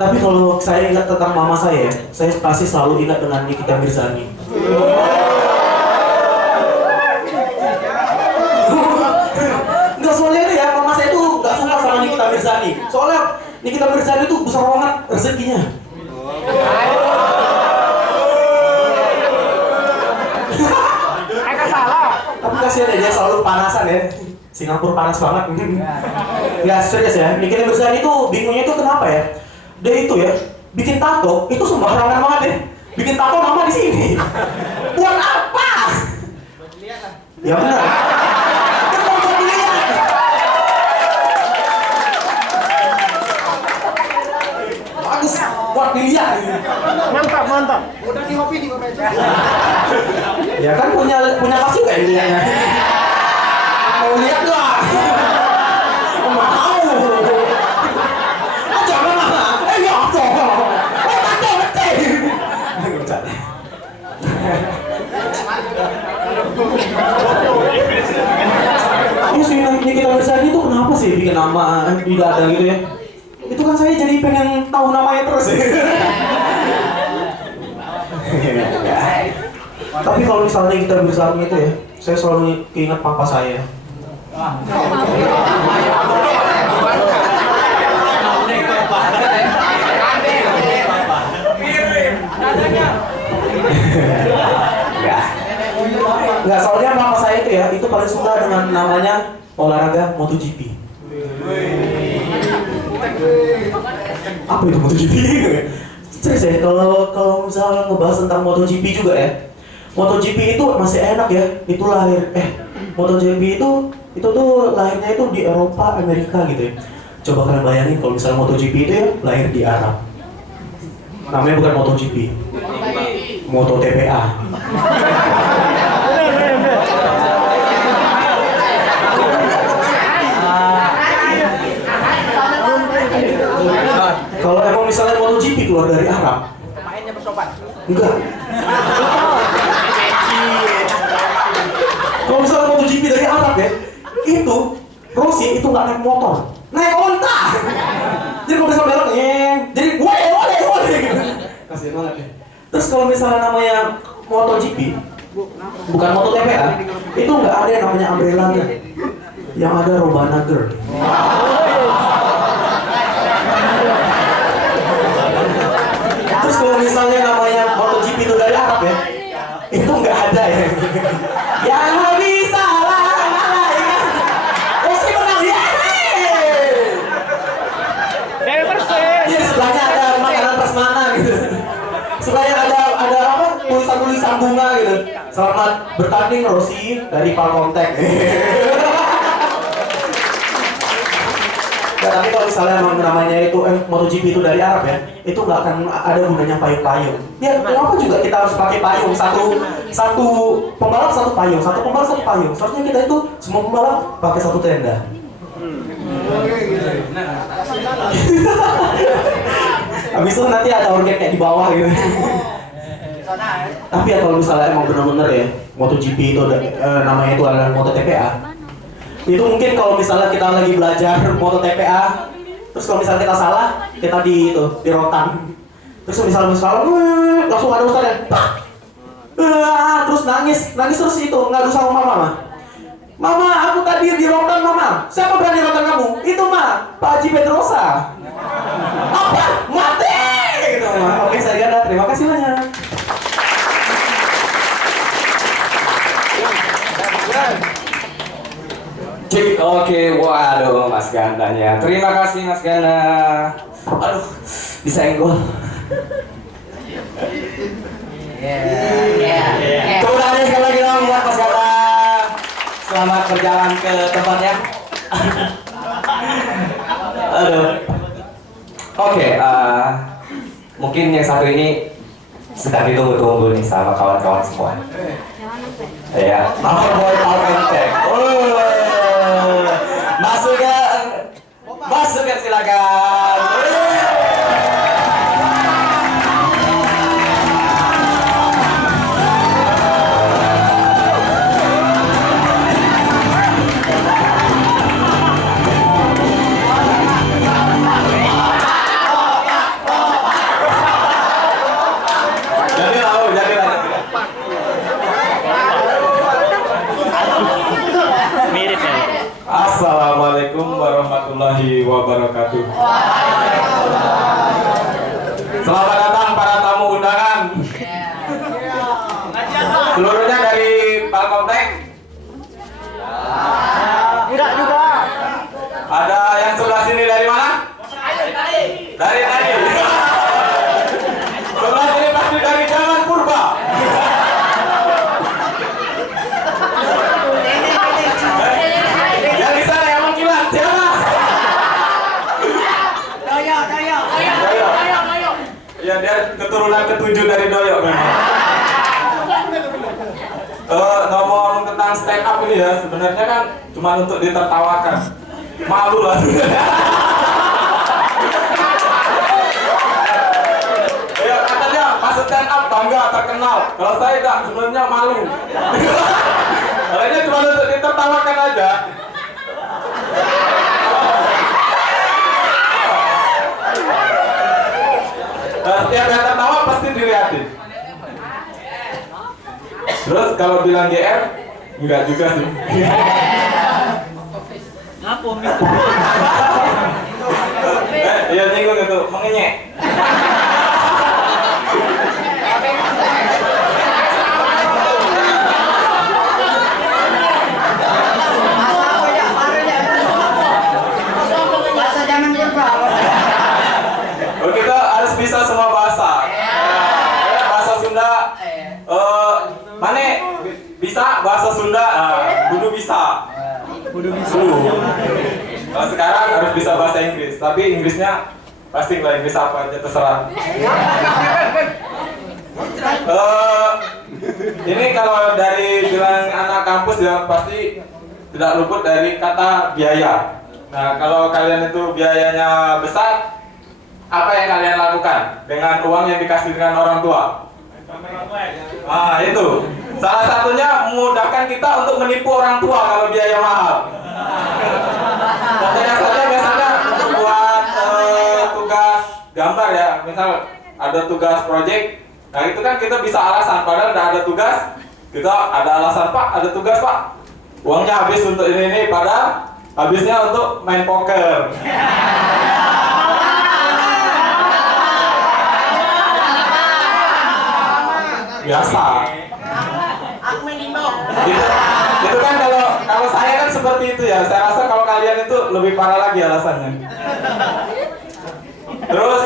Tapi kalau saya ingat tentang mama saya pasti selalu ingat dengan Nikita Mirzani. Enggak, soalnya itu ya, mama saya tuh gak suka sama Nikita Mirzani. Soalnya Nikita Mirzani tuh besar banget rezekinya. Tapi kasihan ya, dia selalu panasan ya. Singapura panas banget. Ya serius ya, Nikita Mirzani tuh bingungnya tuh kenapa ya? Dia itu ya, bikin tato itu sembarangan banget ya. Bikin tato mama di sini. Buat apa? Ya benar. Kan mau buat dilihat. Bagus buat dilihat. Mantap. Udah di hobi di meja. Ya kan punya pas juga ya dilihatnya. Mau lihat lah. Mau. Jangan mama. Ya apa? Ini si Nikita Mirzani itu kenapa sih bikin nama di dada gitu ya? Itu kan saya jadi pengen tahu namanya terus ya. Tapi kalau misalnya Nikita Mirzani itu ya, saya selalu keinget papa saya. Enggak, soalnya mama saya itu ya, itu paling suka dengan namanya olahraga MotoGP. Apa itu MotoGP? Serius ya, kalau misalnya ngebahas tentang MotoGP juga ya, MotoGP itu masih enak ya, itu MotoGP itu tuh lahirnya itu di Eropa, Amerika gitu ya. Coba kalian bayangin kalau misalnya MotoGP itu ya lahir di Arab. Namanya bukan MotoGP, Moto TPA. Kalau emang misalnya MotoGP keluar dari Arab, Pemainnya bersopan. enggak. Kalau misalnya MotoGP dari Arab ya, itu Rossi itu nggak naik motor, naik onta. Jadi kalau misalnya belok, jadi wole. Kasian banget ya. Terus kalau misalnya namanya MotoGP, bukan Moto TPA, itu nggak ada yang namanya umbrella-nya, yang ada Robana Girl. Terus kalau misalnya namanya MotoGP itu dari Arab ya, itu nggak ada ya. Ya bisa lah, malaikat. Rossi menang ya. Iya, sebelahnya ada makanan prasmanan gitu. Sebelahnya ada apa? Tulisan bunga gitu. Selamat bertanding Rossi dari Palmontek. Ya, tapi kalau misalnya namanya itu MotoGP itu dari Arab ya, itu nggak akan ada gunanya payung-payung. Ya, kenapa juga kita harus pakai payung? Satu pembalap satu payung, satu pembalap satu payung. Seharusnya kita itu semua pembalap pakai satu tenda. Habis itu nanti ada orangnya kayak di bawah gitu. Tapi ya kalau misalnya emang benar-benar ya MotoGP itu namanya itu adalah Moto TPA. Itu mungkin kalau misalnya kita lagi belajar Moto TPA, terus kalau misalnya kita salah, kita di rotan. Terus misalnya langsung ada ustadnya, terus nangis terus itu nggak usah sama mama. Mama, aku tadi di rotan mama. Siapa berani rotan kamu? Itu mah Pak Haji Pedrosa. Apa? Mati! Gitu mah. Oke, saya Ganda. Terima kasih banyak. Cik, oke, waduh Mas Gandanya. Terima kasih Mas Ganda. Aduh, bisa enggol. Tepuk tangan sekali lagi dong buat Mas Ganda. Selamat berjalan ke tempatnya. Aduh. Oke, mungkin yang satu ini sedang ditunggu-tunggu nih sama kawan-kawan semua. Ya, Boy Palmontek. Masuk ya silakan. dari Doyok memang. Ngomong tentang stand up ini ya, sebenarnya kan cuma untuk ditertawakan. Malu lah. Ya katanya pas stand up bangga terkenal. Kalau saya enggak, sebenarnya malu. Kayaknya cuma untuk ditertawakan aja. Nah, setiap yang tertawa pasti dilihatin. Terus kalau bilang GR, enggak juga sih. Ya nyinggung itu, mengenyek. Oh, kita harus bisa semua bahasa. Bahasa Sunda. Mana bisa bahasa Sunda? Kudu bisa. Kalau sekarang harus bisa bahasa Inggris, tapi Inggrisnya pasti lah Inggris apa aja terserah. Ini kalau dari bilang anak kampus ya pasti tidak luput dari kata biaya. Nah kalau kalian itu biayanya besar, apa yang kalian lakukan dengan uang yang dikasih dengan orang tua? Itu salah satunya memudahkan kita untuk menipu orang tua kalau biaya mahal. Contohnya saja biasanya untuk buat tugas gambar ya, misal ada tugas project, nah itu kan kita bisa alasan padahal udah ada tugas, kita ada alasan Pak, ada tugas Pak, uangnya habis untuk ini padahal habisnya untuk main poker. Biasa. Itu kan kalau saya kan seperti itu ya. Saya rasa kalau kalian itu lebih parah lagi alasannya. Terus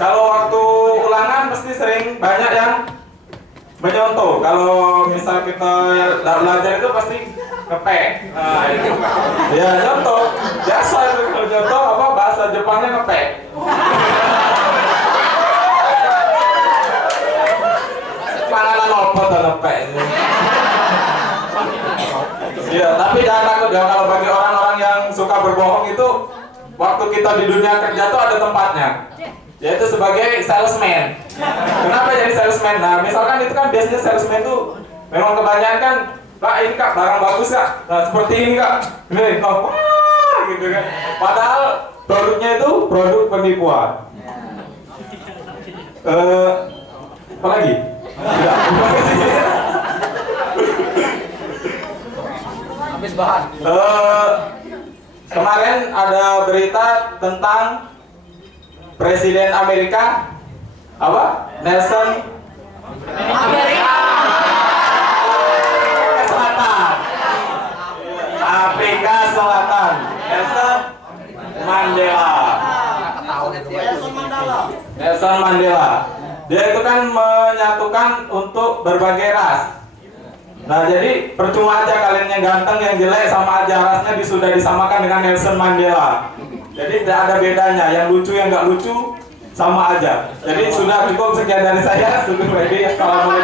kalau waktu ulangan pasti sering banyak yang menyontoh. Kalau misal kita belajar itu pasti ngepek. Nah, itu. Ya nyontoh. Biasa itu kalau nyontoh apa bahasa Jepangnya ngepek. Panganan apa tuh ngepek? Ya, tapi jangan takut ya kalau bagi orang-orang yang suka berbohong itu waktu kita di dunia kerja tuh ada tempatnya, yaitu sebagai salesman. Kenapa jadi salesman? Nah, misalkan itu kan biasanya salesman tuh memang kebanyakan kan, Pak ini Kak barang bagus Kak, nah seperti ini Kak, ini wah gitu kan. Padahal produknya itu produk penipuan. Apa lagi? Habis bahan. Kemarin ada berita tentang Presiden Amerika apa? Nelson Selatan. Afrika Selatan. Nelson Mandela. Nelson Mandela. Dia itu kan menyatukan untuk berbagai ras. Nah jadi percuma aja kalian yang ganteng, yang jelek sama aja rasnya sudah disamakan dengan Nelson Mandela. Jadi tidak ada bedanya, yang lucu yang nggak lucu sama aja. Jadi sudah cukup sekian dari saya. Assalamualaikum.